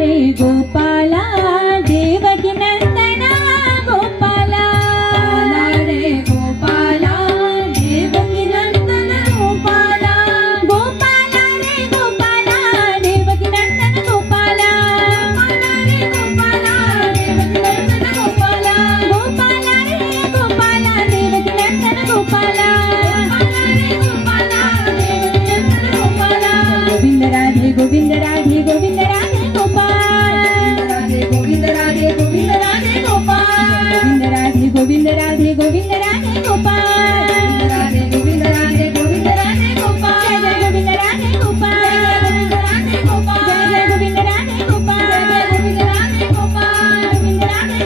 रे गोपाला देवकी नंदना गोपाला रे गोपाला देवकी नंदना गोपाला गोपाला रे गोपाला देवकी नंदना गोपाला रे गोपाला देवकी नंदना गोपाला गोपाला रे गोपाला देवकी नंदना गोपाला रे गोपाला देवकी नंदना गोपाला गोविंद राधे गोविंद राधे गोविंद राधे गोपाल गोविंद राधे गोविंद राधे गोपाल गोविंद राधे गोविंद राधे गोविंद राधे गोपाल राधे गोविंद राधे गोविंद राधे गोपाल जय गोविंद राधे गोपाल गोविंद राधे गोपाल जय गोविंद राधे गोपाल गोविंद राधे गोपाल गोविंद राधे गोपाल गोविंद राधे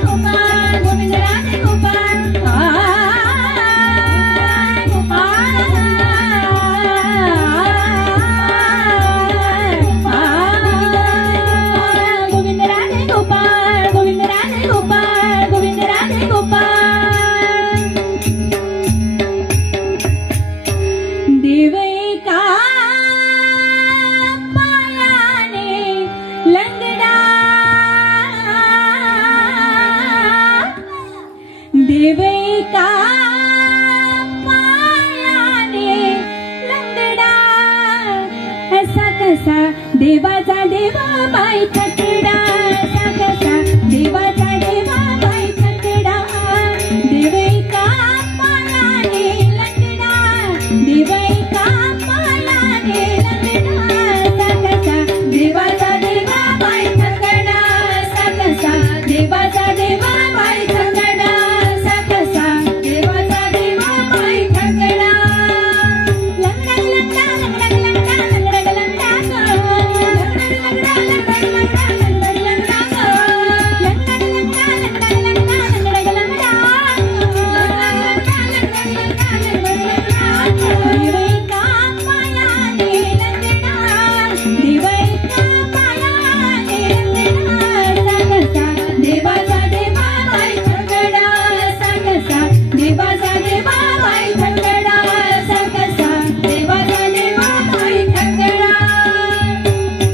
गोपाल गोविंद राधे गोपाल गोविंद राधे गोपाल गोविंद राधे गोपाल देवैका पायाने लंगडा देवैका पायाने लंगडा असा कसा देवाचा देवा बाई थकडा असा कसा देवाचा देवा बाई थकडा देवैका पायाने लंगडा देवैका पायाने लंगडा असा कसा देवाचा देवा बाई थकडा असा कसा देवाचा देवा बाई थकडा असा कसा देवाचा देवा बाई थकडा लंगडा लंगडा लंगडा लंगडा लंगडा लंगडा लंगडा लंगडा लंगडा